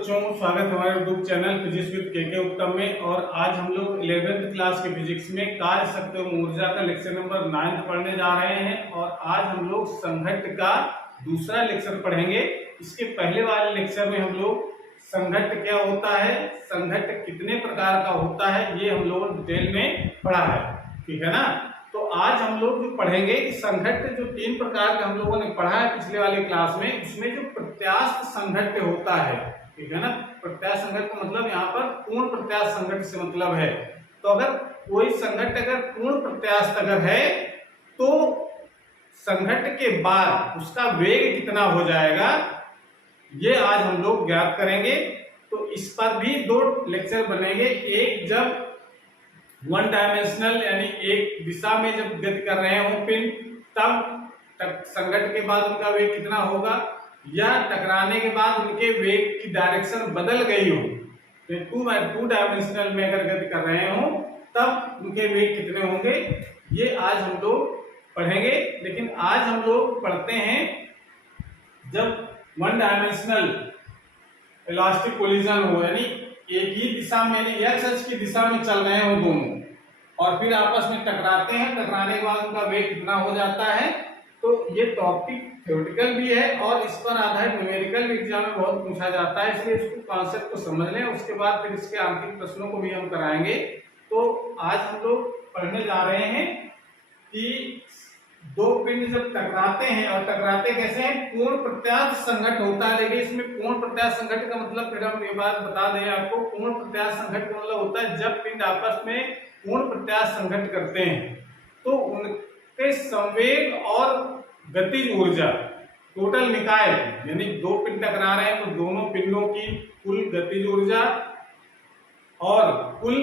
बच्चों, स्वागत है हमारे यूट्यूब चैनल फिजिक्स विद के उत्तम में। और आज हम लोग 11th क्लास के फिजिक्स में कार्य शक्ति एवं ऊर्जा का लेक्चर नंबर 9 पढ़ने जा रहे हैं। और आज हम लोग संघट्ट का दूसरा लेक्चर पढ़ेंगे। इसके पहले वाले लेक्चर में हम लोग संघट्ट क्या होता है, संघट्ट कितने प्रकार का होता है, ये हम लोगों ने डिटेल में पढ़ा है। ठीक है ना। तो आज हम लोग जो पढ़ेंगे कि संघट्ट जो 3 प्रकार के हम लोगों ने पढ़ा है पिछले वाले क्लास में, उसमें जो प्रत्यास्थ संघट्ट होता है। ठीक है ना। प्रत्यास्थ संघट्ट का मतलब यहाँ पर पूर्ण प्रत्यास्थ संघट्ट से मतलब है। तो अगर कोई संघट्ट अगर पूर्ण प्रत्यास्थ अगर है तो संघट्ट के बाद उसका वेग कितना हो जाएगा, ये आज हम लोग ज्ञात करेंगे। तो इस पर भी 2 लेक्चर बनेंगे। एक जब 1 डायमेंशनल यानी एक दिशा में जब गति कर रहे हो पिंड, तब संघट्ट के बाद उनका वेग कितना होगा, या टकराने के बाद उनके वेग की डायरेक्शन बदल गई हो, तो 2 डायमेंशनल में अगर गति कर रहे हो तब उनके वेग कितने होंगे, ये आज हम लोग पढ़ेंगे। लेकिन आज हम लोग पढ़ते हैं जब 1 डायमेंशनल इलास्टिक कोलिजन हो, यानी एक ही दिशा में एक्स अक्ष की दिशा में चल रहे हो दोनों, और फिर आपस में टकराते हैं। टकराने के बाद उनका वेग कितना हो जाता है। तो ये टॉपिक थ्योरेटिकल भी है और इस पर आधारित न्यूमेरिकल भी एग्जाम में बहुत पूछा जाता है, इसलिए इसको कॉन्सेप्ट को समझ लें। उसके बाद फिर इसके आंतरिक प्रश्नों को भी हम कराएंगे। तो आज हम लोग पढ़ने जा रहे हैं कि 2 पिंड जब टकराते हैं, और टकराते कैसे हैं, पूर्ण प्रत्यास्थ संघट्ट होता है। लेकिन इसमें पूर्ण प्रत्यास्थ संघट्ट का मतलब फिर हम ये बात बता दें आपको, पूर्ण प्रत्यास्थ संघट्ट का मतलब होता है जब पिंड आपस में पूर्ण प्रत्यास्थ संघट्ट करते हैं तो उनके संवेग और गतिज ऊर्जा, टोटल निकाय, यानी 2 पिंड टकरा रहे हैं तो दोनों पिंडों की कुल गतिज ऊर्जा और कुल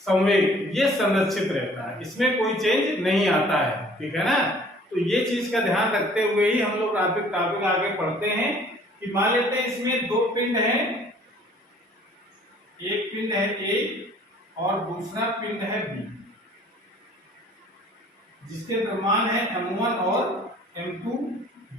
संवेग ये संरक्षित रहता है, इसमें कोई चेंज नहीं आता है। ठीक है ना। तो ये चीज का ध्यान रखते हुए ही हम लोग टॉपिक आगे पढ़ते हैं। कि मान लेते हैं इसमें 2 पिंड हैं, एक पिंड है A और दूसरा पिंड है B, जिसके द्रव्यमान है M1 और M2,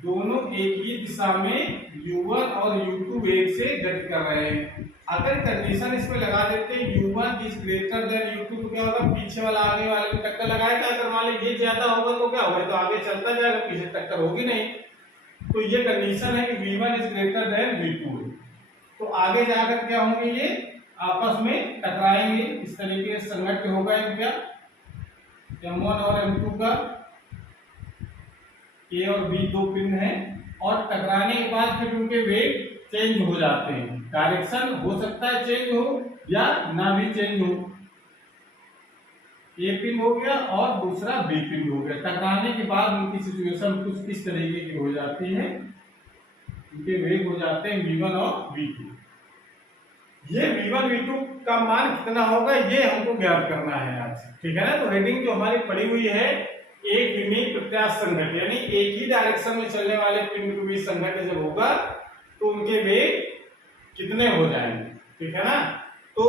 दोनों एक ही दिशा में U1 और U2 वेग से गति कर रहे हैं। अगर कंडीशन इसमें लगा देते हैं U1 is greater than U2, तो क्या होगा, पीछे वाला आगे वाले में टक्कर लगाएगा। अगर मान लीजिए ये ज्यादा होगा तो क्या होगा, तो आगे चलता जाएगा, पीछे टक्कर होगी नहीं। तो ये कंडीशन है कि V1 is greater than V2। तो आगे जाकर क्या होंगे, ये आपस में टकराएंगे। इस तरीके से संघट्ट होगा इनका M1 और M2 का, A और B 2 पिंड हैं, और टकराने के बाद फिर उनके वेग चेंज हो जाते हैं। डायरेक्शन हो सकता है चेंज हो या ना भी चेंज हो। A पिंड हो गया और दूसरा B पिंड हो गया। टकराने के बाद उनकी सिचुएशन कुछ इस तरीके की हो जाती है, उनके वेग हो जाते हैं V1 और V2। ये V1 V2 का मान कितना होगा, ये हमको ज्ञात करना है आज। ठीक है ना। तो हेडिंग जो हमारी पड़ी हुई है, एक विमीय प्रत्यास्थ संघट्ट, यानी एक ही डायरेक्शन में चलने वाले पिंड के बीच संघट्ट जब होगा तो उनके वेग कितने हो जाएंगे। ठीक है ना। तो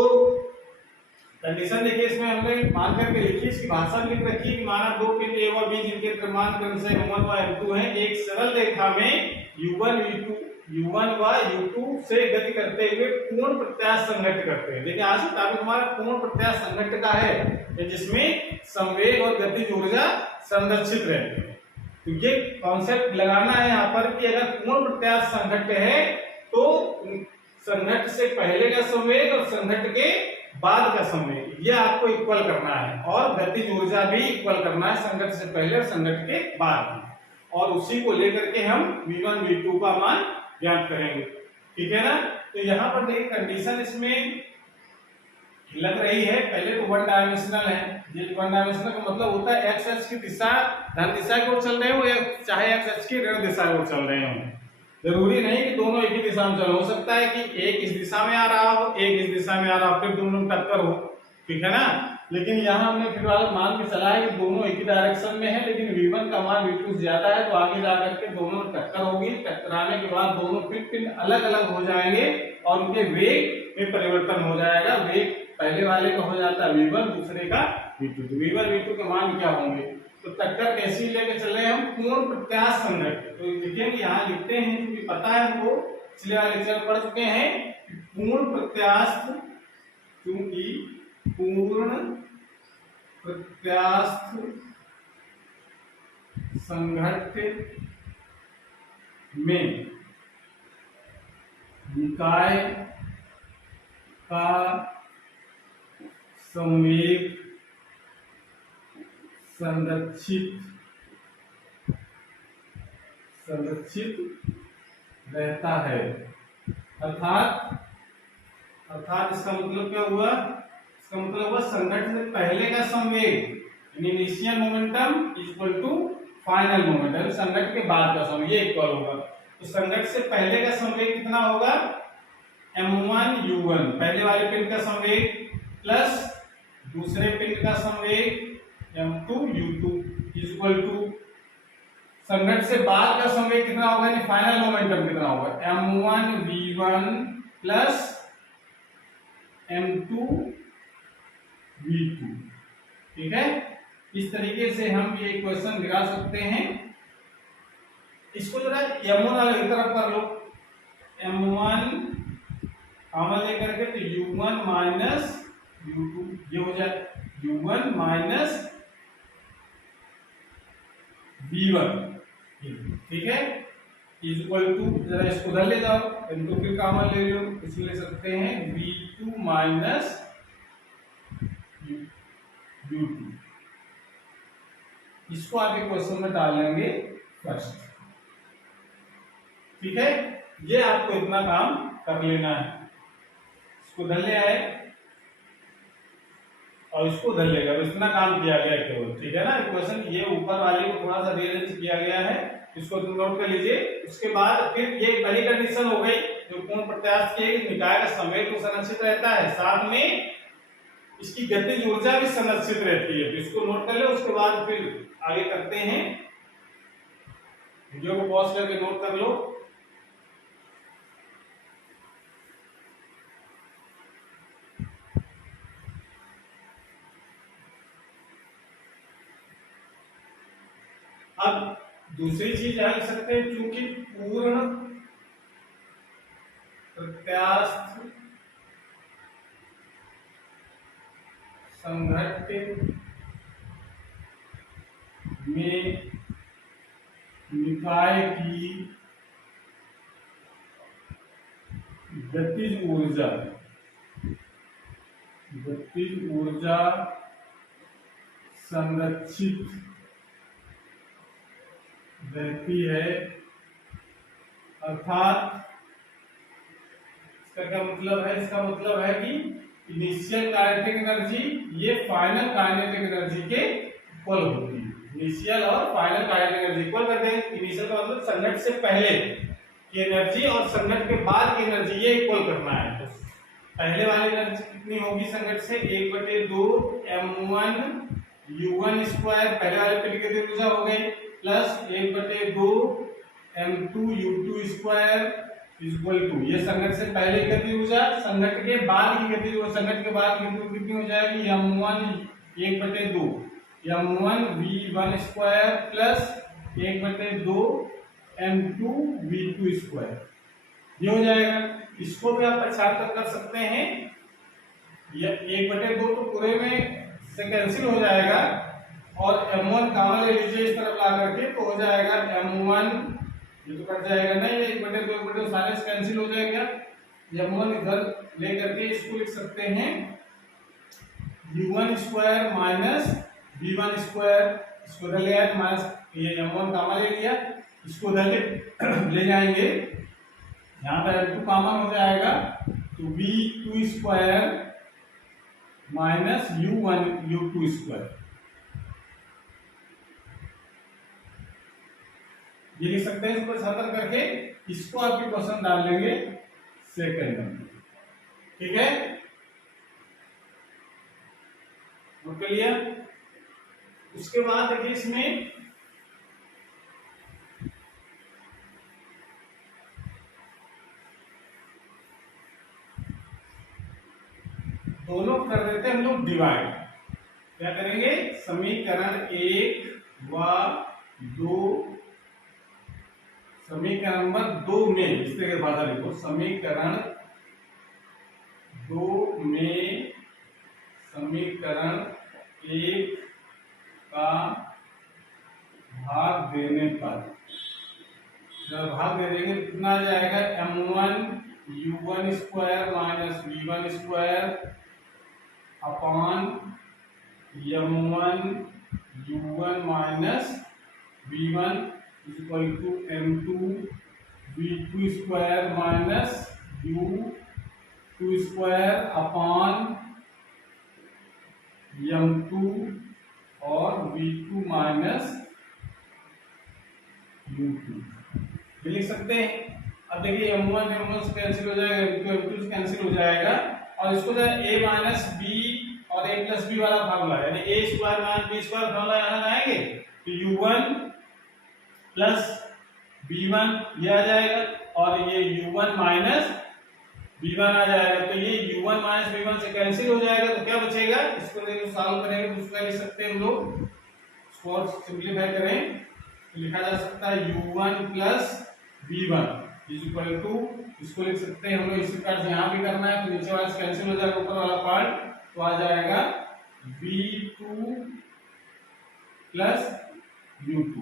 कंडीशन देखिए, इसमें हमने मान करके लिखी, इसकी भाषा लिख रखी कि माना 2 पिंड A और B जिनके द्रव्यमान क्रमशः M1 व M2 हैं, एक सरल रेखा में U1 व U2 से गति करते हुए पूर्ण प्रत्यास्थ संघट्ट करते हैं। देखिए आज का टॉपिक हमारा पूर्ण प्रत्यास्थ संघट्ट का है, जिसमें संवेग और गतिज ऊर्जा संरक्षित रहती है। तो ये कॉन्सेप्ट लगाना है यहाँ पर कि अगर पूर्ण प्रत्यास्थ संघट्ट है तो संघट्ट से पहले का संवेग और संघट्ट के बाद का संवेग ये आपको इक्वल करना है, और गतिज ऊर्जा भी इक्वल करना है संघट्ट से पहले और संघट्ट के बाद, और उसी को लेकर के हम V1 V2 का मान ज्ञात करेंगे। ठीक है ना। तो यहाँ पर देखिए कंडीशन इसमें लग रही है, पहले तो 1 डायमेंशनल है। ये 1 डायमेंशनल का मतलब होता है एक्स अक्ष की दिशा धन दिशा की ओर चल रहे हो या चाहे एक्स अक्ष की ऋण दिशा की ओर चल रहे हो। जरूरी नहीं कि दोनों एक ही दिशा में चल, हो सकता है कि एक इस दिशा में आ रहा हो, एक इस दिशा में आ रहा हो, फिर दोनों टक्कर हो। ठीक है ना। लेकिन यहाँ हमने फिलहाल मान के चला है कि दोनों एक ही डायरेक्शन में है, लेकिन V1 का मान V2 से ज्यादा है, तो आगे जाकर के दोनों टक्कर होगी। टकराने के बाद दोनों पिंड अलग अलग हो जाएंगे और उनके वेग में परिवर्तन हो जाएगा। वेग पहले वाले का हो जाता है V1, दूसरे का V2। तो V1 V2 के मान क्या होंगे, तो टक्कर कैसी लेके चल रहे हैं हम, पूर्ण प्रत्यास्थ संघट्ट। तो देखिए यहाँ लिखते हैं, क्योंकि पता है हमको, पिछले वाले लेक्चर पढ़ चुके हैं पूर्ण प्रत्यास्थ, क्योंकि पूर्ण प्रत्यास्थ संघट्ट में निकाय का संवेग संरक्षित रहता है। अर्थात इसका मतलब क्या हुआ? इसका मतलब हुआ संघट्ट से पहले का संवेग initial momentum equal to final momentum, संघट्ट के बाद का संवेग ये इक्वल होगा। तो संघट्ट से पहले का संवेग कितना होगा? m1 u1, पहले वाले पिंड का संवेग प्लस दूसरे पिंड का संवेग m2 u2 इक्वल टू संघट्ट से बाद का संवेग कितना होगा, यानी फाइनल मोमेंटम कितना होगा? m1 v1 plus m2 v2। ठीक है, इस तरीके से हम ये इक्वेशन निकाल सकते हैं। इसको जरा m1 वाले तरफ कर लो, m1 कॉमन लेकर के, तो u1 माइनस u2 ये हो जाए u1 माइनस v1। ठीक है, इक्वल टू, जरा इसको उधर ले जाओ, m2 फिर कॉमन ले लो, इसमें ले सकते हैं v2 माइनस u2। इसको आगे क्वेश्चन में डाल लेंगे फर्स्ट। ठीक है, ये आपको इतना काम कर लेना है। इसको उधर ले आए और इसको उधर ले गए, इतना काम किया गया केवल। ठीक है ना, इक्वेशन ये ऊपर वाले को थोड़ा सा रीअरेंज किया गया है, इसको तुम नोट कर लीजिए। उसके बाद फिर ये पहली कंडीशन हो गई जो पूर्ण प्रत्यास्थ के निकाय का संवेग तो संरक्षित रहता है, साथ में इसकी गतिज ऊर्जा भी संरक्षित रहती है, तो इसको नोट कर लो। उसके बाद फिर आगे करते हैं, वीडियो को पॉज करके नोट कर लो। अब दूसरी चीज क्या लिख सकते हैं, क्योंकि पूर्ण प्रत्यास्थ संघट्ट में निकाय की गतिज ऊर्जा संरक्षित रहती है। अर्थात इसका क्या मतलब है? इसका मतलब है कि इनिशियल काइनेटिक एनर्जी ये फाइनल काइनेटिक एनर्जी के इक्वल होती है। इनिशियल और फाइनल काइनेटिक एनर्जी इक्वल करते हैं। इनिशियल का मतलब संघट्ट से पहले की एनर्जी और संघट्ट के बाद की एनर्जी ये इक्वल करना है। तो पहले वाली एनर्जी कितनी होगी संघट्ट से? 1/2 m1 u1 स्क्वायर, पहले वाले पिंड की ऊर्जा हो गई, plus 1/2 m2 u2 square equal to, ये संघट्ट से पहले की गतिज ऊर्जा, संघट्ट के बाद की गतिज ऊर्जा, संघट्ट के बाद की कितनी हो जाएगी? m1 1/2 m1 v1 square plus 1/2 m2 v2 square, ये हो जाएगा। इसको भी आप पक्षांतर कर सकते हैं, ये 1/2 तो पूरे में से कैंसिल हो जाएगा और m1 कॉमन ले लीजिए इस तरफ ला करके, तो हो जाएगा m1, ये तो कट जाएगा नहीं, 1/2 सारे से कैंसिल हो जाएगा। m1 इधर ले करके इसको लिख सकते हैं u1 square minus v1 square, इसको इधर ले आए माइनस, ये m1 कॉमन ले लिया, इसको उधर ले जाएंगे, यहाँ पर m2 कॉमन हो जाएगा, तो v2 square minus u2 square, ये लिख सकते हैं। इसको सरल करके इसको आपके क्वेश्चन डाल लेंगे सेकंड में। ठीक है, नोट कर लिया। उसके बाद देखिए इसमें दोनों कर देते हैं हम लोग डिवाइड। क्या करेंगे? समीकरण 1 व 2, समीकरण नंबर 2 में इस तरह की भाषा लिखो, समीकरण 2 में समीकरण 1 का भाग देने पर, जब भाग दे देंगे कितना आ जाएगा, m1 u1 square minus v1 square upon m1 u1 minus v1 equal to m2 v2 square minus u2 square upon m2 और v2 माइनस u2 ये लिख सकते हैं। अब देखिए m1 m1 से कैंसिल हो जाएगा, m2 m2 से कैंसिल हो जाएगा, और इसको जो है a माइनस b और a प्लस b वाला फार्मूला यानी a square minus b square formula यहाँ लाएंगे तो u1 प्लस b1 ये आ जाएगा और ये u1 माइनस b1 आ जाएगा। तो ये u1 माइनस b1 से कैंसिल हो जाएगा तो क्या बचेगा, इसको देखो सॉल्व करेंगे तो उसका लिख सकते हैं हम लोग, इसको और सिंपलीफाई करें तो लिखा जा सकता है u1 plus v1 is equal to, इसको लिख सकते हैं हम लोग इसी प्रकार से यहाँ भी करना है तो नीचे वाला से कैंसिल हो जाएगा, ऊपर वाला पार्ट तो आ जाएगा v2 प्लस u2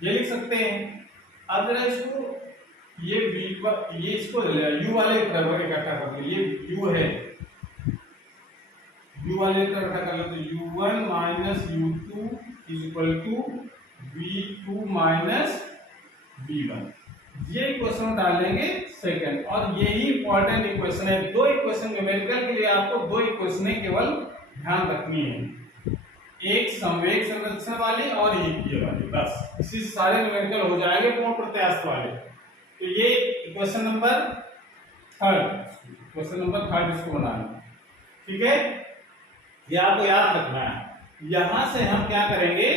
ये लिख सकते हैं। अब जरा इसको ये ये इसको u वाले बराबर इकट्ठा कर लो, ये u है, u वाले इकट्ठा कर लो तो u1 minus u2 is equal to v2 minus v1 ये इक्वेशन डालेंगे सेकंड। और यही इंपॉर्टेंट इक्वेशन है, दो इक्वेशन न्यूमेरिकल के लिए आपको दो इक्वेशन केवल ध्यान रखनी है, एक संवेग संरक्षण वाली और एक ये वाली, बस इसी सारे न्यूमेरिकल हो जाएंगे पूर्ण प्रत्यास्थ वाले। तो ये इक्वेशन नंबर थर्ड इसको बनाना, ठीक है, ये आपको याद रखना है। यहां से हम क्या करेंगे,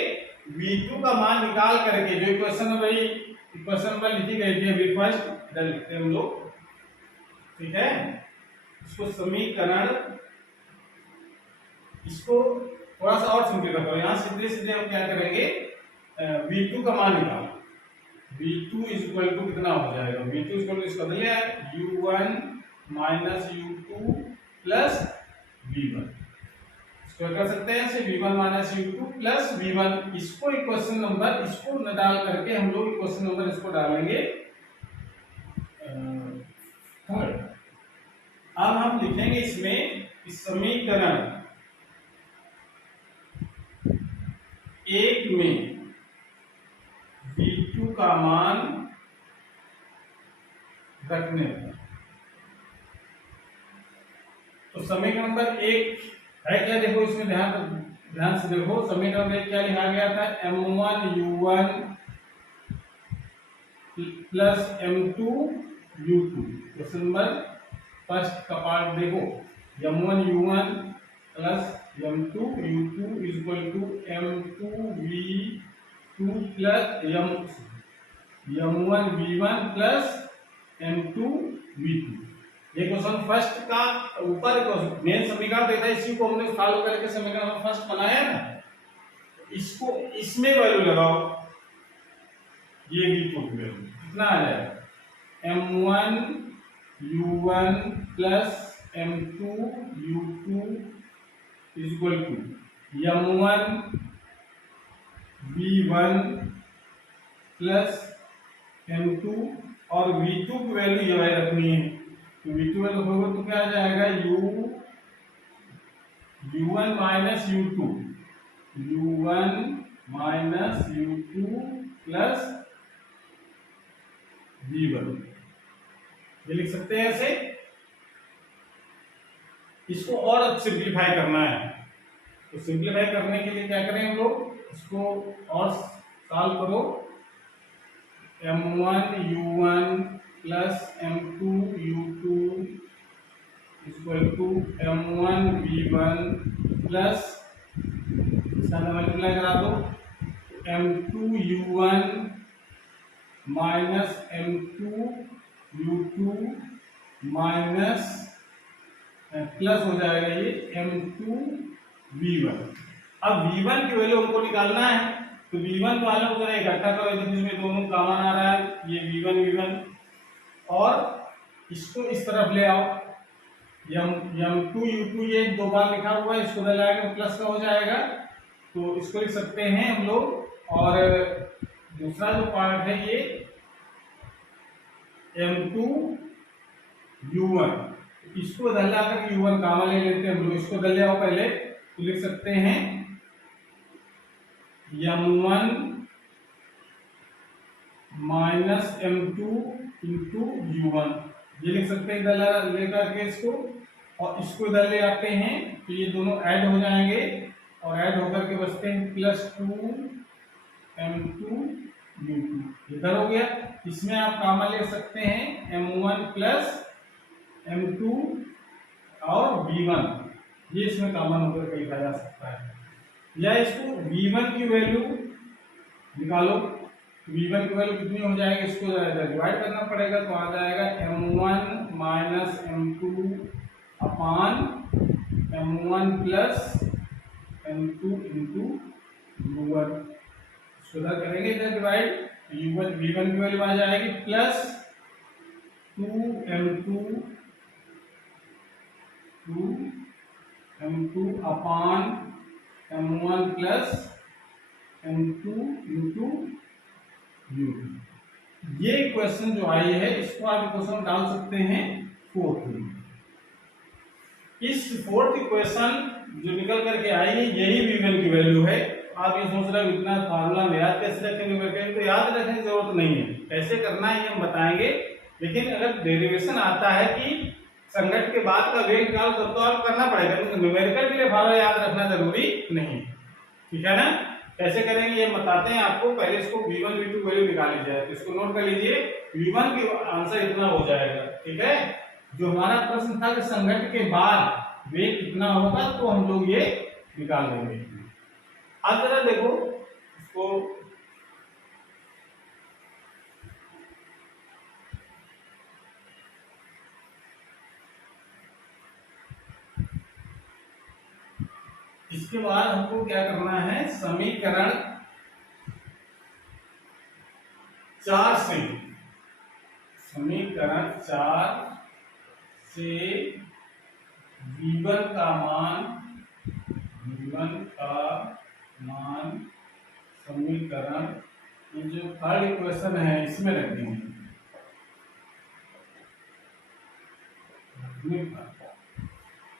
v2 का मान निकाल करके जो इक्वेशन नंबर लिखी गई थी अभी फर्स्ट इधर लिखते हैं हम लोग, ठीक है, इसको समीकरण, इसको थोड़ा सा और सिंपलीफाई करो, यहाँ सीधे सीधे हम क्या करेंगे, v2 का मान निकालो, v2 इज इक्वल टू कितना हो जाएगा, v2 इज इक्वल टू इसका बदलिए u1 minus u2 plus v1, इसको कर सकते हैं ऐसे v1 minus u2 plus v1, इसको इक्वेशन नंबर इसको न डाल करके हम लोग इक्वेशन नंबर इसको डालेंगे थर्ड। अब हम लिखेंगे इसमें इस समीकरण 1 में v2 का मान रखने पर, तो समीकरण नंबर 1 है क्या, देखो इसमें ध्यान से देखो, समीकरण में क्या लिखा गया था, m1 u1 plus m2 u2, question number first का पार्ट देखो, m1 u1 plus m2 u2 is equal to m2 v2 plus m1 v1 plus m2 v2। ये क्वेश्चन फर्स्ट का ऊपर मेन समीकरण देखा, इसी को हमने सॉल्व करके समीकरण फर्स्ट बनाया ना, इसको इसमें वैल्यू लगाओ, ये v2 की वैल्यू कितना आ जाएगा, m1 u1 plus m2 u2 is equal to m1 v1 plus m2 और v2 की वैल्यू ये रखनी है, तो v2 में लिखोगे तो क्या आ जाएगा, u1 minus u2 plus v1 ये लिख सकते हैं ऐसे। इसको और सिंपलीफाई करना है, तो सिंपलीफाई करने के लिए क्या करें हम लोग, इसको और सॉल्व करो, m1 u1 plus m2 u2 equal to m1 v1 plus इसका मल्टीप्लाई करा दो m2 u1 minus m2 u2 minus plus हो जाएगा ये m2 v1। अब v1 की वैल्यू हमको निकालना है, तो v1 वालों को इकट्ठा करो, इसमें दोनों कॉमन आ रहा है, ये v1 और इसको इस तरफ ले आओ, m2u2 ये दो बार लिखा हुआ है, इसको डलाएंगे तो प्लस का हो जाएगा, तो इसको लिख सकते हैं हम लोग। और दूसरा जो पार्ट है ये m2u1, इसको दला कर u1 कामा ले लेते हैं हम लोग, इसको दल आओ पहले, तो लिख सकते हैं m1 minus m2 into u1, ये लिख सकते हैं दला लेकर के इसको, और इसको इधर ले आते हैं तो ये दोनों ऐड हो जाएंगे, और ऐड होकर के बचते हैं +2 m2u2, इधर हो गया। इसमें आप कामा ले सकते हैं m1 प्लस m2 और v1, ये इसमें कॉमन होकर के लिखा जा सकता है। या इसको v1 की वैल्यू निकालो, v1 की वैल्यू कितनी हो जाएगी, इसको डिवाइड करना पड़ेगा, तो आ जाएगा m1 माइनस m2 अपान m1 plus m2 into u1, इसको इधर करेंगे इधर डिवाइड, u1 v1 की वैल्यू आ जाएगी प्लस 2m2 अपान m1 plus m2 into u2। ये क्वेश्चन जो आई है इसको आप क्वेश्चन डाल सकते हैं फोर्थ में। इस फोर्थ इक्वेशन जो निकल करके आई है यही v1 की वैल्यू है। आप ये सोच रहे हो इतना फार्मूला में याद कैसे रखेंगे, तो याद रखने की जरूरत नहीं है, कैसे करना है ये हम बताएंगे। लेकिन अगर डेरिवेशन आता है कि संघट के बाद का वेग निकालो तब तो आप करना पड़ेगा, लेकिन न्यूमेरिकल के लिए फार्मूला याद रखना जरूरी नहीं, ठीक है ना। कैसे करेंगे ये बताते हैं आपको। पहले इसको v1 v2 वैल्यू निकाल लीजिए, तो इसको नोट कर लीजिए, v1 की आंसर इतना हो जाएगा, ठीक है। जो हमारा प्रश्न था कि संघट के बाद वेग कितना होगा, तो हम लोग ये निकाल लेंगे। अब जरा देखो इसको, इसके बाद हमको क्या करना है, समीकरण 4 से v1 का मान समीकरण, ये जो थर्ड इक्वेशन है इसमें रख देंगे,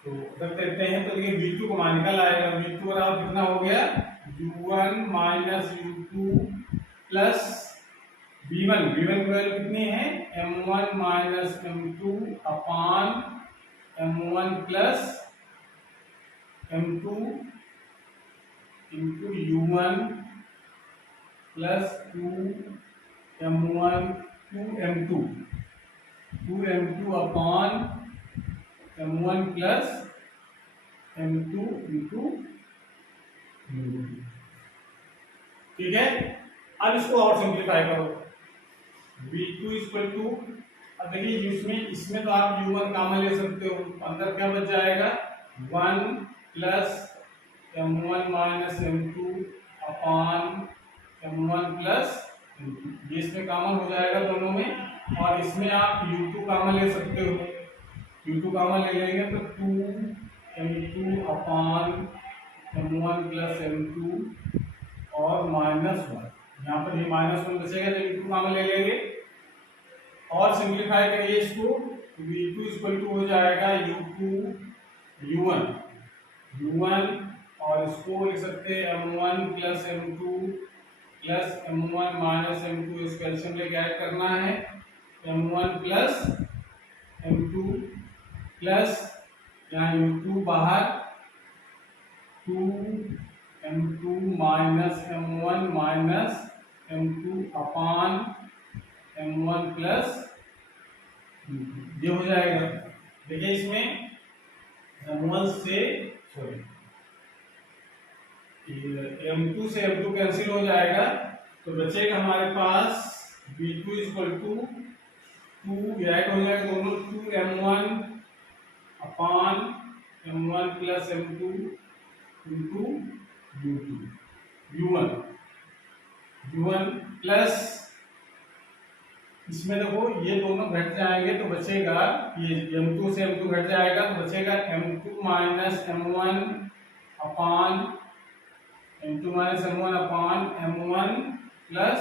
तो रख देते हैं। तो देखिए v2 को मान निकल आएगा, v2 बराबर कितना हो गया, u1 minus u2 plus v1 की वैल्यू कितनी है, m1 माइनस m2 अपान m1 plus m2 into u1 plus 2m2 अपान m1 plus m2 into u2, ठीक है। अब इसको और सिंप्लीफाई करो, v2 इक्वल टू, अब देखिए इसमें तो आप u1 कॉमन ले सकते हो, अंदर क्या बच जाएगा, 1 प्लस m1 माइनस m2 अपान m1 प्लस m2, ये इसमें कॉमन हो जाएगा दोनों में। और इसमें आप u2 कॉमन ले सकते हो, u2 कॉमन ले लेंगे तो 2m2 अपान m1 प्लस m2 और -1, यहाँ पर ये -1 बचेगा, तो u2 कॉमन ले लेंगे और सिंप्लीफाई करिए इसको, v2 इक्वल टू हो जाएगा u1 और इसको लिख सकते हैं m1 plus m2 plus m1 minus m2, इसको एलसीएम लेके ऐड करना है, m1 प्लस m2 प्लस यहाँ u2 बाहर 2m2 माइनस m2 अपान m1 प्लस, ये हो जाएगा। देखिए इसमें m1 से m2 से m2 कैंसिल हो जाएगा, तो बचेगा हमारे पास v2 इक्वल टू 2 ऐड हो जाएगा दोनों, 2m1 अपान m1 plus m2 into u1 plus इसमें देखो ये दोनों घट जाएंगे तो बचेगा, ये m2 से m2 घट जाएगा तो बचेगा m2 माइनस m1 अपान m1 प्लस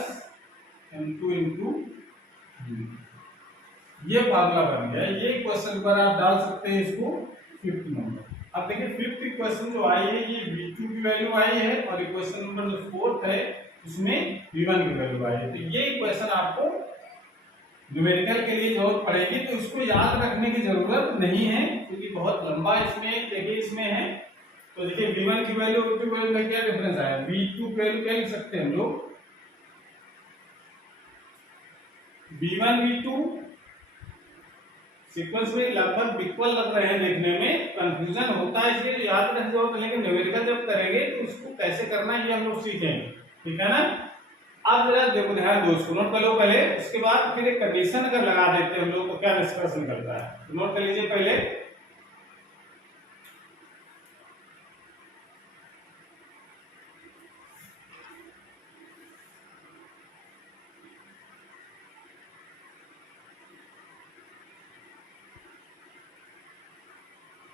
m2 इंटू ये फार्मूला बन गया। ये क्वेश्चन पर आप डाल सकते हैं इसको 5th नंबर। अब देखिए 5th इक्वेशन जो आई है ये v2 की वैल्यू आई है और इक्वेशन नंबर जो 4th है उसमें v1 की वैल्यू आई है। तो ये इक्वेशन आपको न्यूमेरिकल के लिए जरूरत पड़ेगी, तो इसको याद रखने की जरूरत नहीं है क्योंकि बहुत लंबा इसमें देखिए इसमें है। तो देखिए v1 की वैल्यू v2 की वैल्यू में क्या डिफरेंस आया, v2 की वैल्यू क्या लिख सकते हैं हम लोग, v1 v2 सीक्वेंस में लगभग इक्वल लग रहे हैं, देखने में कंफ्यूजन होता है इसलिए याद रखने की जरूरत है, लेकिन न्यूमेरिकल जब करेंगे तो उसको कैसे करना है ये हम लोग सीखेंगे, ठीक है ना। अब जरा देखो ध्यान दो, इसको नोट कर लो पहले, उसके बाद फिर एक कंडीशन अगर लगा देते हैं हम लोग तो क्या निष्कर्ष निकलता है, तो नोट कर लीजिए पहले।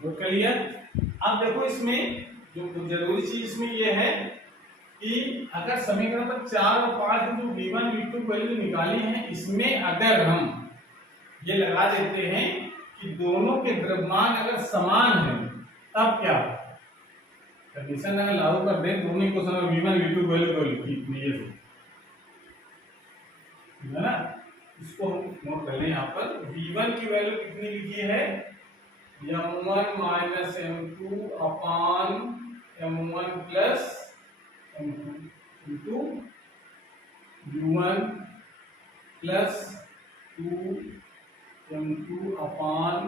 नोट कर लिया। अब देखो इसमें जो जरूरी चीज इसमें ये है कि अगर समीकरण पर 4 और 5 में जो v1 v2 वैल्यू निकाली है इसमें अगर हम ये लगा देते हैं कि दोनों के द्रव्यमान अगर समान है तब क्या कंडीशन अगर लागू कर दें, दोनों इक्वेशन में v1 v2 वैल्यू लिखी है ना, इसको हम नोट कर लें। यहाँ पर v1 की वैल्यू कितनी लिखी है, m1 माइनस m2 अपान m1 plus m2 into u1 plus 2 m2 अपान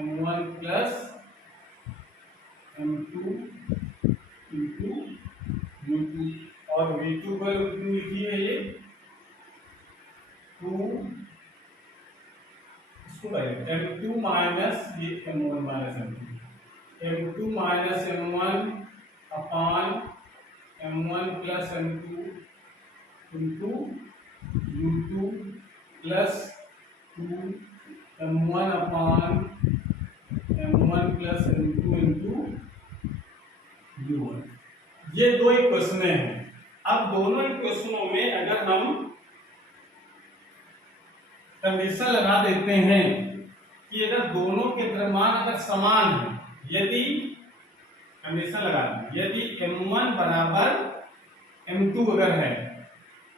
m1 plus m2 into u2 और v2 पर कितनी लिखी है ये 2 m2 माइनस ये m1 minus m2 minus m1 अपान m1 plus m2 into u2 plus 2 m1 अपान m1 plus m2 into u1। ये दो equation हैं। अब दोनों इक्वेशनों में अगर हम कंडीशन लगा देते हैं कि अगर दोनों के द्रव्यमान अगर समान है, यदि कंडीशन लगा दें यदि m1 बराबर m2 अगर है,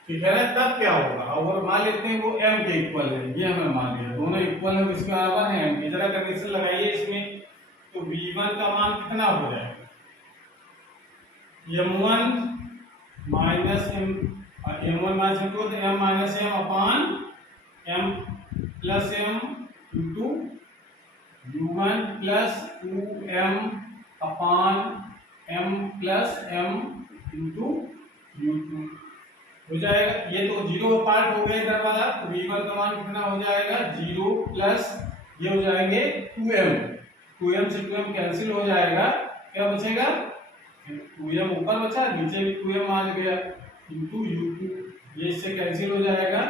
ठीक है ना, तब क्या होगा, और मान लेते हैं वो m के इक्वल है, ये हमें मान लिया दोनों इक्वल है इसके बराबर है m के, जरा कंडीशन लगाइए इसमें तो v1 का मान कितना हो जाएगा m1 minus m1 minus m2 तो m माइनस m अपान m plus m into u1 plus 2m अपान m plus m into u2 हो जाएगा। ये तो जीरो पार्ट हो गया इधर वाला, तो v1 का मान कितना हो जाएगा 0 प्लस ये हो जाएंगे 2m से 2m कैंसिल हो जाएगा, क्या बचेगा 2m ऊपर बचा, नीचे भी 2m आ गया इंटू u2, ये इससे कैंसिल हो जाएगा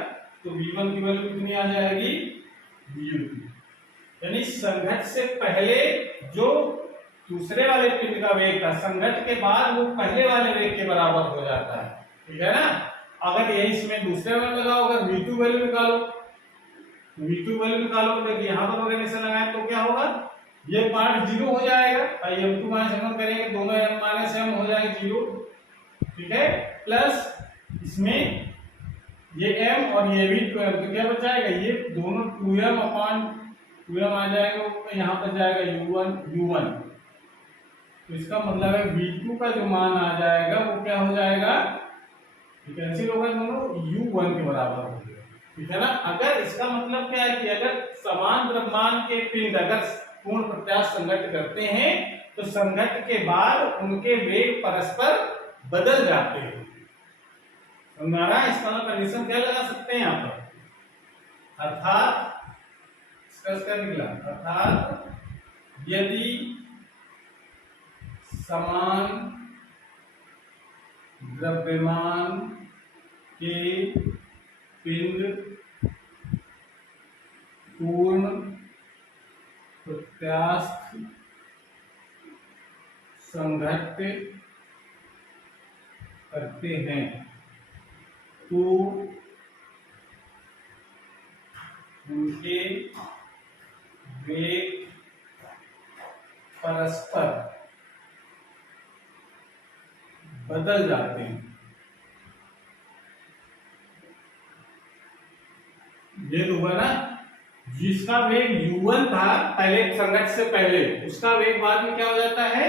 तो v1 की वैल्यू कितनी आ जाएगी u2। यानी संघट से पहले जो दूसरे वाले पिंड का वेग था, संघट के बाद वो पहले वाले वेग के बराबर हो जाता है, ठीक है ना। अगर यही इसमें दूसरे में लगाओ, अगर v2 वैल्यू निकालो तो देखिए यहाँ पर कंडीशन लगाए तो क्या होगा, ये पार्ट 0 हो जाएगा और m2 माइनस m1 करेंगे दोनों m माइनस m हो जाएगा 0, ठीक है, प्लस इसमें ये m और ये भी 2m, तो क्या बचाएगा ये दोनों 2m अपान 2m आ जाएगा, तो यहाँ पर जाएगा u1, तो इसका मतलब है v2 का जो मान आ जाएगा वो क्या हो जाएगा, कैंसिल होगा दोनों u1 के बराबर हो जाएगा, ठीक है ना। अगर इसका मतलब क्या है कि अगर समान द्रव्यमान के पिंड अगर पूर्ण प्रत्यास्थ संघट्ट करते हैं तो संघट्ट के बाद उनके वेग परस्पर बदल जाते हैं, हमारा इसका कंडीशन क्या लगा सकते हैं यहाँ पर, अर्थात इसका निकला, अर्थात यदि समान द्रव्यमान के पिंड पूर्ण प्रत्यास्थ संघट्ट करते हैं तो उनके वेग परस्पर बदल जाते हैं। ये तो हुआ ना, जिसका वेग u1 था पहले संघट्ट से पहले, उसका वेग बाद में क्या हो जाता है,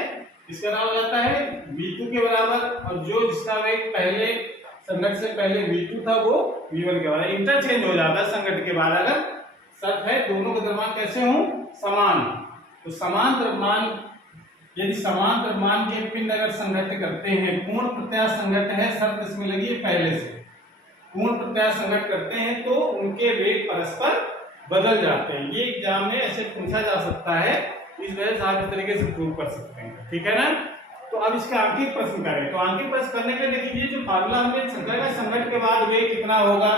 इसका नाम हो जाता है v2 के बराबर, और जो जिसका वेग पहले संघट्ट से पहले v2 था वो v1 के बराबर। इंटरचेंज हो जाता है संघट्ट के बाद, अगर शर्त है दोनों के द्रव्यमान कैसे हों, समान। तो समान द्रव्यमान, यदि समान द्रव्यमान के पिंड अगर संघट्ट करते हैं, पूर्ण प्रत्यास्थ संघट्ट है, शर्त इसमें लगी है पहले से, पूर्ण प्रत्यास्थ संघट्ट करते हैं तो उनके वेग परस्पर बदल जाते हैं। ये एग्जाम में ऐसे पूछा जा सकता है, इस वजह से आप इस तरीके से प्रूव कर सकते हैं, ठीक है ना। तो अब इसका आंकिक प्रश्न करें। तो आंकिक प्रश्न करने के लिए देखिए, जो फार्मूला हमने संख्या का संघट्ट के बाद वेग कितना होगा,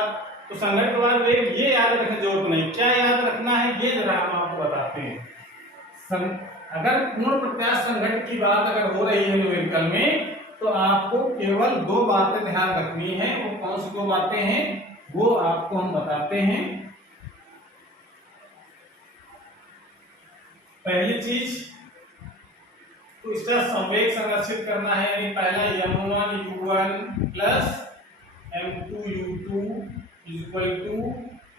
तो संघट्ट के बाद वेग, ये याद रखने की जरूरत नहीं, क्या याद रखना है ये जरा हम आपको बताते हैं। अगर पूर्ण प्रत्यास्थ संघट्ट की बात अगर हो रही है न्यूमेरिकल में, तो आपको केवल दो बातें ध्यान रखनी है। वो कौन सी दो बातें हैं वो आपको हम बताते हैं। पहली चीज, तो इसका संवेग संरक्षित करना है, यानी पहला m1 u1 plus m2 u2 equal to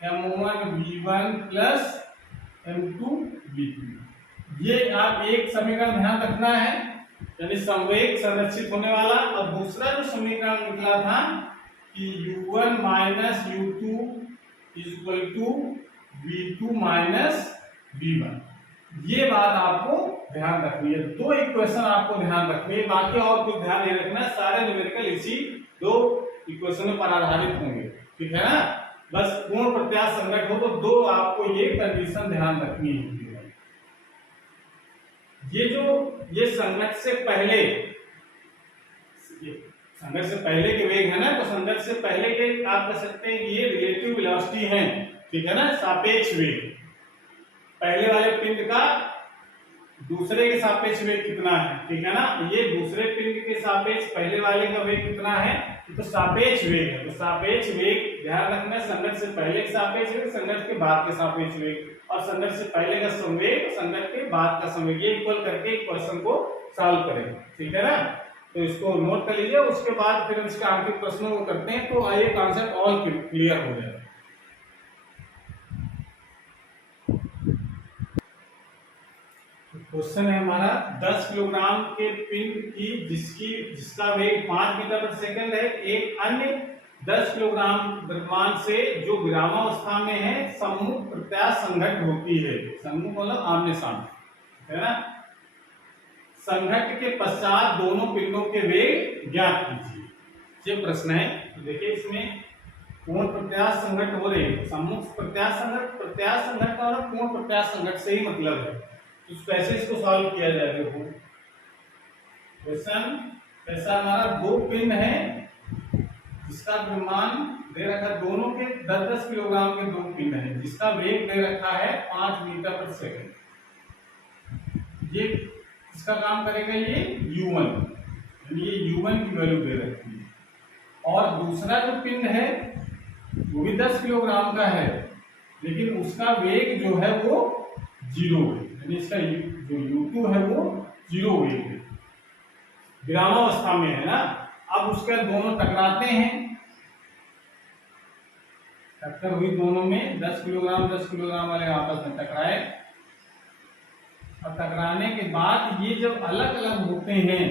m1 v1 plus m2 v2। ये आप एक समीकरण ध्यान रखना है, यानी संवेग संरक्षित होने वाला। और दूसरा जो समीकरण निकला था कि u1 minus u2 equal to v2 minus v1, ये बात आपको ध्यान रखनी है। दो इक्वेशन आपको ध्यान रखनी है, बाकी और कुछ ध्यान नहीं रखना, सारे न्यूमेरिकल इसी दो इक्वेशन पर आधारित होंगे, ठीक है ना। बस पूर्ण प्रत्यास्थ संघट्ट हो तो दो आपको ये कंडीशन ध्यान रखनी है। ये संघट्ट से पहले, संघट्ट से पहले के वेग है ना, तो संघट्ट से पहले के आप कह सकते हैं ये रिलेटिव वेलोसिटी है, ठीक है ना, सापेक्ष वेग। पहले वाले पिंड का दूसरे के सापेक्ष वेग कितना है, ठीक है ना, ये दूसरे पिंड के सापेक्ष पहले वाले का वेग कितना है, तो सापेक्ष वेग है। तो सापेक्ष वेग ध्यान रखना, संघट्ट से पहले के सापेक्ष वेग, संघट्ट के बाद के सापेक्ष वेग, और संघट्ट से पहले का संवेग, संघट्ट के बाद का संवेग, ये इक्वल करके क्वेश्चन को सॉल्व करें, ठीक है ना। तो इसको नोट कर लीजिए, उसके बाद फिर इसका आंकिक प्रश्नों को करते हैं, तो आइए कॉन्सेप्ट ऑल क्लियर हो जाए। क्वेश्चन है हमारा 10 किलोग्राम के पिंड की जिसका वेग 5 मीटर प्रति सेकंड है, एक अन्य 10 किलोग्राम द्रव्यमान से जो विरामावस्था में है सम्मुख प्रत्यास्थ संघट्ट होती है। सम्मुख मतलब आमने सामने, है ना। संघट्ट के पश्चात दोनों पिंडों के वेग ज्ञात कीजिए, ये प्रश्न है। तो देखिए इसमें पूर्ण प्रत्यास्थ संघट्ट हो रही है, सम्मुख प्रत्यास्थ संघट्ट, प्रत्यास्थ संघट्ट और पूर्ण प्रत्यास्थ संघट्ट से ही मतलब है। तो कैसे इसको सॉल्व किया जाए, देखो क्वेश्चन ऐसा, हमारा दो पिंड है जिसका द्रव्यमान दे रखा है, दोनों के 10-10 किलोग्राम के दो पिंड है जिसका वेग दे रखा है 5 मीटर प्रति सेकंड। ये इसका काम करेगा ये u1, ये u1 की वैल्यू दे रखी है। और दूसरा जो पिंड है वो भी 10 किलोग्राम का है, लेकिन उसका वेग जो है वो 0 है, यानी इसका जो u2 है वो 0 वेग है, विरामावस्था में है ना। अब उसके दोनों टकराते हैं, टक्कर हुई दोनों में, 10 किलोग्राम वाले आपस में टकराए, और टकराने के बाद ये जब अलग अलग होते हैं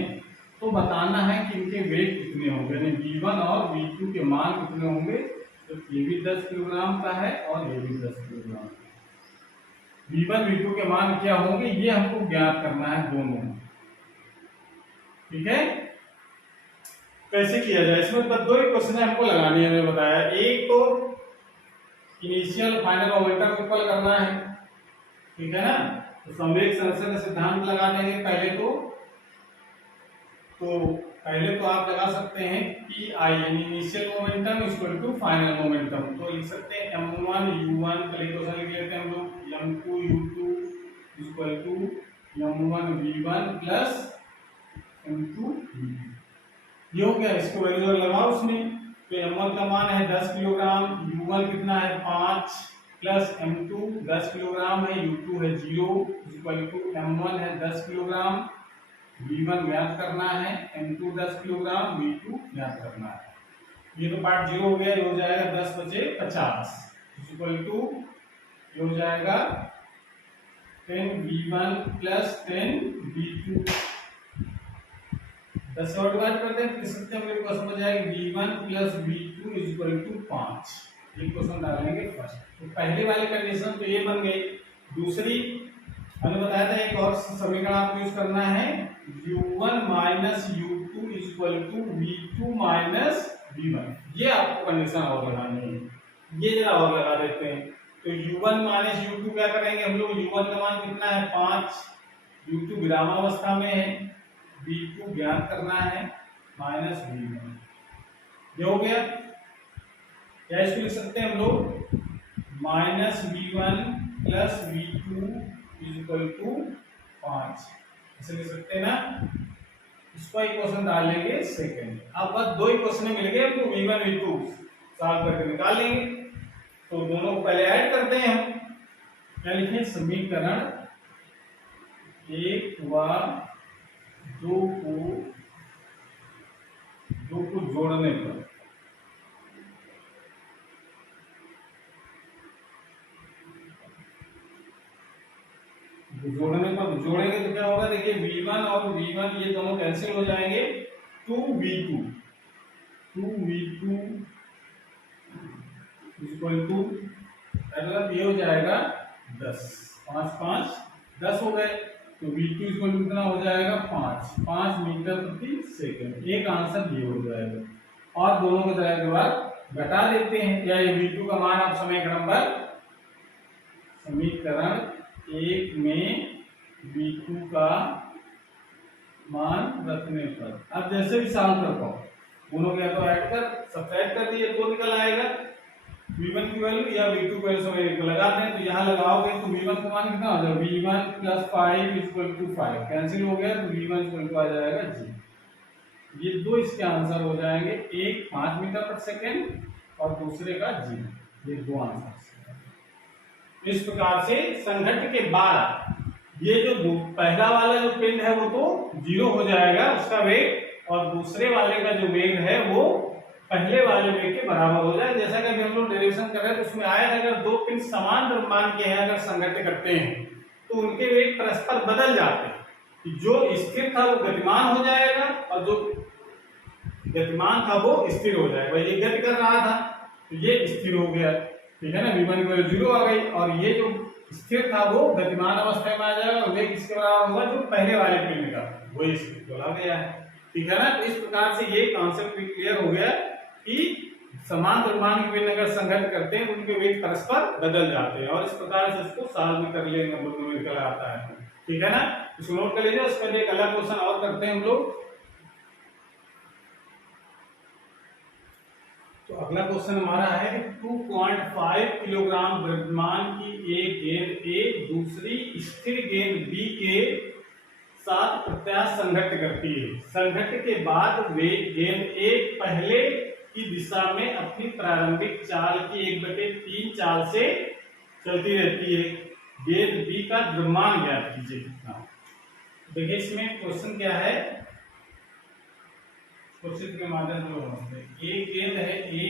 तो बताना है कि इनके वेग कितने होंगे, यानी v1 और v2 के मान कितने होंगे। तो ये भी 10 किलोग्राम का है और ये भी 10 किलोग्राम का, v1 v2 के मान क्या होंगे ये हमको ज्ञात करना है दोनों, ठीक है। कैसे किया जाए, इसमें दो ही क्वेश्चन हमको लगाने हैं, बताया। एक तो इनिशियल फाइनल मोमेंटम को इक्वल करना है, ठीक है ना। तो संवेग संरक्षण का सिद्धांत लगा देंगे पहले तो पहले तो आप लगा सकते हैं कि आई यानी initial momentum equal to final momentum, तो लिख सकते हैं m1 u1, पहले क्वेश्चन लिख लेते हैं हम लोग, m2 u2 equal to m1 v1 plus m2 v2। ये हो गया, इसको वैल्यू लगाओ उसमें, तो m1 का मान है 10 किलोग्राम, u1 कितना है 5 प्लस m2 10 किलोग्राम है, u2 है 0 इक्वल टू m1 है 10 किलोग्राम, v1 ज्ञात करना है, m2 10 किलोग्राम, v2 ज्ञात करना है। ये तो पार्ट 0 हो गया, ये हो जाएगा 10 बचे 50 इक्वल टू ये हो जाएगा 10v1 प्लस 10v2। 10 और डिवाइड कर दें किस सकते हैं, मेरे को समझ आएगा v1 plus v2 equal to 5। ये क्वेश्चन डालेंगे फर्स्ट, तो पहले वाली कंडीशन तो ये बन गई। दूसरी हमने बताया था एक और समीकरण आपको यूज करना है, u1 minus u2 equal to v2 minus v1। ये आपको कंडीशन और लगानी है, ये जरा और लगा देते हैं। तो u1 माइनस u2 क्या करेंगे हम लोग, u1 का मान कितना है 5, u2 विरामावस्था में है, v2 ज्ञात करना है माइनस v1। ये हो गया, या इसको लिख सकते हैं हम लोग minus v1 plus v2 equal to 5, ऐसे लिख सकते हैं ना। इसको इक्वेशन डाल लेंगे सेकंड। अब बस दो इक्वेशन मिल गए हमको, v1 v2 सॉल्व करके निकाल लेंगे। तो दोनों को पहले ऐड करते हैं हम, क्या लिखें, समीकरण 1 व 2 को जोड़ने पर जोड़ेंगे तो क्या होगा, देखिए v1 और v1 ये दोनों कैंसिल हो जाएंगे, 2v2 इक्वल टू मतलब ये हो जाएगा 10, 5 5 10 हो गए, तो v2 इक्वल टू कितना हो जाएगा 5 मीटर प्रति सेकंड। एक आंसर ये हो जाएगा, और दोनों को जगह के बाद घटा देते हैं, या ये v2 का मान आप समीकरण 1 में v2 का मान रखने पर अब जैसे भी सॉल्व कर पाओ, दोनों के तो ऐड कर सब्ट्रैक्ट कर दिए तो निकल आएगा v1 की वैल्यू या v2 की वैल्यू समय को लगाते हैं, तो यहाँ लगाओगे तो v1 का मान कितना हो जाएगा, v1 plus 5 equal to 5 cancel हो गया, तो v1 इक्वल टू आ जाएगा g। ये दो इसके आंसर हो जाएंगे, एक 5 मीटर पर सेकेंड और दूसरे का g। ये दो आंसर इस प्रकार से संघट्ट के बाद ये जो पहला वाला जो पिंड है वो तो 0 हो जाएगा उसका वेग, और दूसरे वाले का जो वेग है वो पहले वाले वेग के बराबर हो जाए। जैसा कि अभी हम लोग डेरिवेशन कर रहे हैं तो उसमें आया है, अगर दो पिंड समान द्रव्यमान के हैं अगर संघट्ट करते हैं तो उनके वेग परस्पर बदल जाते हैं। जो स्थिर था वो गतिमान हो जाएगा और जो गतिमान था वो स्थिर हो जाएगा। ये गति कर रहा था तो ये स्थिर हो गया, ठीक है ना, v1 की वैल्यू 0 आ गई, और ये जो स्थिर था वो गतिमान अवस्था में आ जाएगा और वेग किसके बराबर होगा, जो पहले वाले पिंड का वही स्थिर बोला गया है, ठीक है ना। तो इस प्रकार से ये कॉन्सेप्ट भी क्लियर हो गया कि समान द्रव्यमान के पिंड अगर संघट्ट करते हैं तो उनके वेग परस्पर बदल जाते हैं, और इस प्रकार से इसको सॉल्व कर लेंगे हम लोग, न्यूमेरिकल आता है, ठीक है ना। इसको नोट कर लीजिए। उसके बाद एक अलग क्वेश्चन और करते हैं हम लोग। तो अगला क्वेश्चन हमारा है 2.5 किलोग्राम द्रव्यमान की एक गेंद ए दूसरी स्थिर गेंद बी के साथ प्रत्यास्थ संघट्ट करती है। संघट्ट के बाद वे गेंद ए पहले की दिशा में अपनी प्रारंभिक चाल की 1/3 चाल से चलती रहती है। गेंद बी का द्रव्यमान ज्ञात कीजिए कितना। देखिए इसमें क्वेश्चन क्या है, क्वेश्चन के माध्यम से समझते हैं। एक गेंद है ए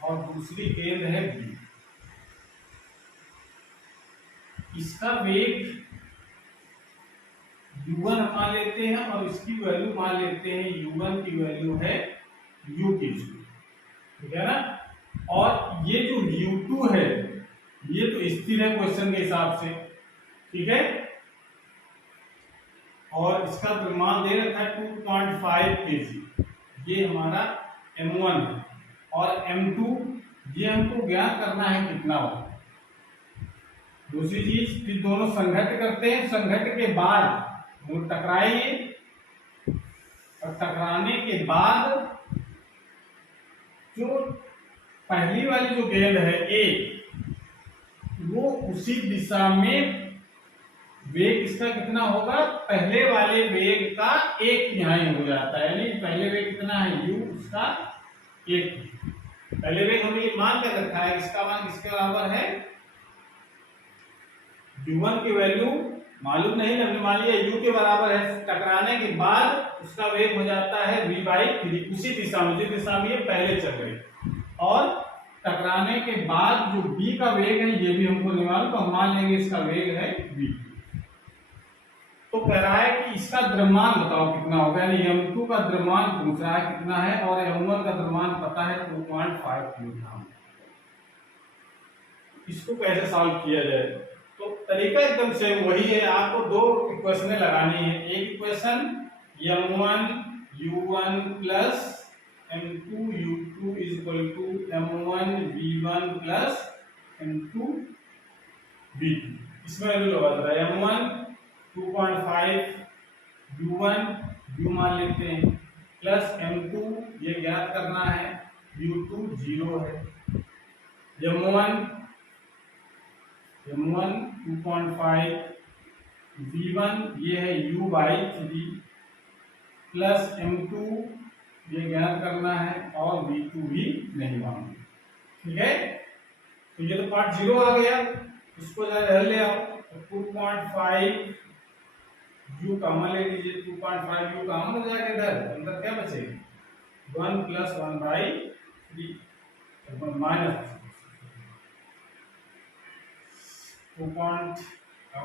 और दूसरी गेंद है बी, इसका वेग u1 मान लेते हैं और इसकी वैल्यू मान लेते हैं u1 की वैल्यू है u की, ठीक है ना। और ये जो u2 है ये तो स्थिर है क्वेश्चन के हिसाब से, ठीक है, और इसका द्रव्यमान दे रखा है 2.5 kg, ये हमारा m1 है, और m2 ये हमको ज्ञात करना है कितना हो। दूसरी चीज फिर दोनों संघट्ट करते हैं, संघट्ट के बाद टकराएंगे और टकराने के बाद जो पहली वाली जो गेंद है ए, वो उसी दिशा में वेग इसका कितना होगा, पहले वाले वेग का 1/3 हो जाता है। यानी पहले वेग कितना है u, उसका 1। पहले वेग हमने ये मान कर रखा है, इसका मान किसके बराबर है, u1 की वैल्यू मालूम नहीं, हमने मान लिया u के बराबर है। टकराने के बाद उसका वेग हो जाता है v/3, उसी दिशा में, जिस दिशा में ये पहले चल रही। और टकराने के बाद जो b का वेग है ये भी हमको नहीं मालूम, तो हम मान लेंगे इसका वेग है v। तो कह रहा है कि इसका द्रव्यमान बताओ कितना होगा, यानी m2 का द्रव्यमान पूछ रहा है कितना है, और m1 का द्रव्यमान पता है 2.5 किलोग्राम। इसको कैसे सॉल्व किया जाए, तो तरीका एकदम से वही है। आपको दो इक्वेशनें लगानी है। एक equation m1 u1 plus m2 u2 is equal to m1 v1 plus m2 v2। इसमें वैल्यू लगा दे रहा है m1 2.5, u1 u मान लेते हैं, प्लस m2 ये ज्ञात करना है, u2 0 है। m1 2.5, v1 ये है u/3, प्लस m2 ये ज्ञात करना है, और v2 भी नहीं मालूम। ठीक है, तो ये तो पार्ट 0 आ गया, इसको जरा ले आओ। 2.5 u कॉमन ले लीजिए, 2.5 u कॉमन हो जाएगा, इधर अंदर क्या बचेगा 1 प्लस 1/3 माइनस 2 कॉमन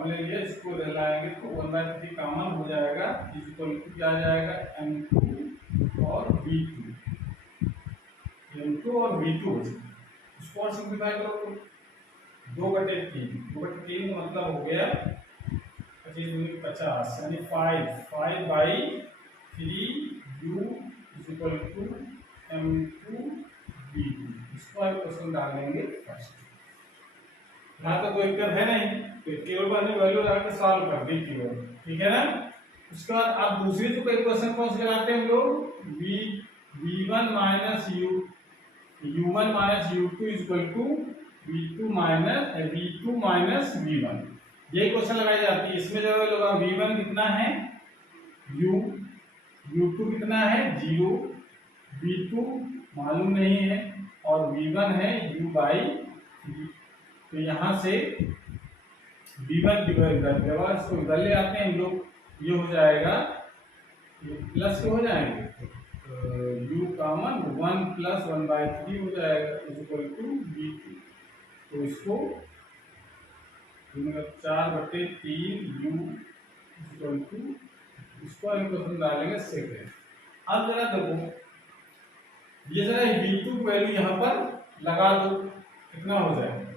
ले लीजिए, इसको लाएंगे तो 1/3 कॉमन हो जाएगा, इक्वल टू क्या आ जाएगा m2 और v2, m2 और v2। इसको और सिंप्लीफाई करो तो 2/3 का मतलब हो गया 50, यानी 5/3 u is equal to m2 v2। इसको आप क्वेश्चन डालेंगे फर्स्ट। यहाँ तक कोई दिक्कत है नहीं, तो केवल वाली वैल्यू लगा के सॉल्व कर दी केवल, ठीक है ना। उसके बाद आप दूसरी जो क्वेश्चन कौन से लगाते हैं हम लोग, v1 minus u1 minus u2 is equal to v2 minus v1। ये क्वेश्चन लगाई जाती है। इसमें जो होगा v1 कितना है u2 कितना है 0, v2 मालूम नहीं है, और v1 है u/3। तो यहाँ से v1 डिवाइड कर देगा, इसको इधर ले आते हैं हम लोग, ये हो जाएगा, ये प्लस के हो जाएंगे, u कॉमन 1 प्लस 1/3 हो जाएगा इज इक्वल टू v2। तो इसको 4/3 u इक्वल टू, इसको हम क्वेश्चन डालेंगे सेकंड। अब जरा देखो, ये जरा v2 वैल्यू यहाँ पर लगा दो, कितना हो जाएगा,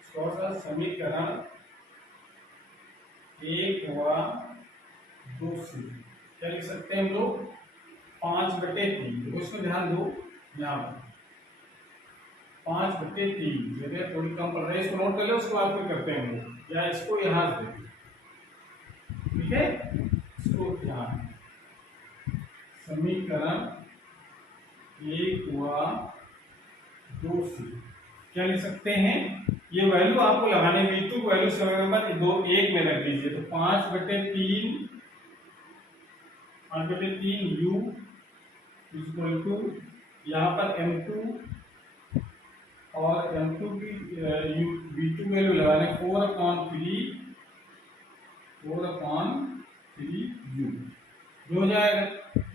इसको सा समीकरण 1 व 2 से क्या लिख सकते हैं हम लोग, 5/3। तो इसमें ध्यान दो, यहाँ पर 5/3 जगह थोड़ी कम पड़ रही है, इसको नोट कर लो, उसको बाद में करते हैं हम लोग, या इसको यहाँ से, ठीक है, इसको यहाँ समीकरण 1 व 2 से क्या लिख सकते हैं, ये वैल्यू आपको लगाने v2 वैल्यू समय नंबर 1 में रख दीजिए। तो 5/3 u इक्वल टू, यहाँ पर m2 और m2 की v2 वैल्यू लगाने 4/3 u जो हो जाएगा,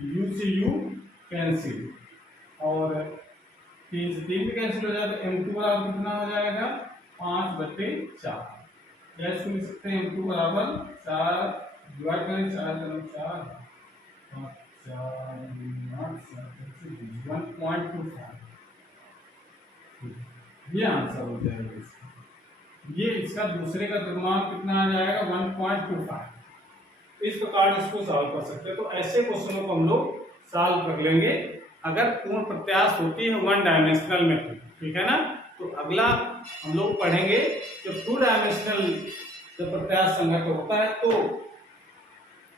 u से u कैंसिल, और 3 से 3 भी कैंसिल हो जाएगा, m2 बराबर कितना हो जाएगा 5/4। या इसको लिख सकते हैं m2 बराबर 4 डिवाइड करें, 4 × 4 5 4 8 1.25। ये आंसर हो जाएगा इसका। ये इसका दूसरे का द्रव्यमान कितना आ जाएगा 1.25। इस प्रकार इसको सॉल्व कर सकते हैं। तो ऐसे क्वेश्चनों को हम लोग सॉल्व कर लेंगे अगर पूर्ण प्रत्याश होती है 1 डायमेंशनल में, ठीक है ना। तो अगला हम लोग पढ़ेंगे जब 2 डायमेंशनल जब प्रत्याश संघट्ट होता है तो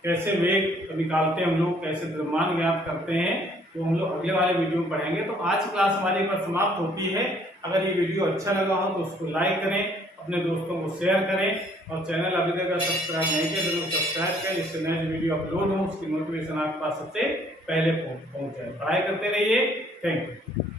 कैसे वेग निकालते हैं हम लोग, कैसे द्रव्यमान ज्ञात करते हैं, तो हम लोग अगले वाले वीडियो में पढ़ेंगे। तो आज की क्लास हमारी पर समाप्त होती है। अगर ये वीडियो अच्छा लगा हो तो उसको लाइक करें, अपने दोस्तों को शेयर करें, और चैनल अभी तक अगर सब्सक्राइब नहीं किया जरूर सब्सक्राइब करें, जिससे नए वीडियो अपलोड हो उसकी नोटिफिकेशन आपके पास सबसे पहले पहुंच जाए। पढ़ाई करते रहिए। Thank you.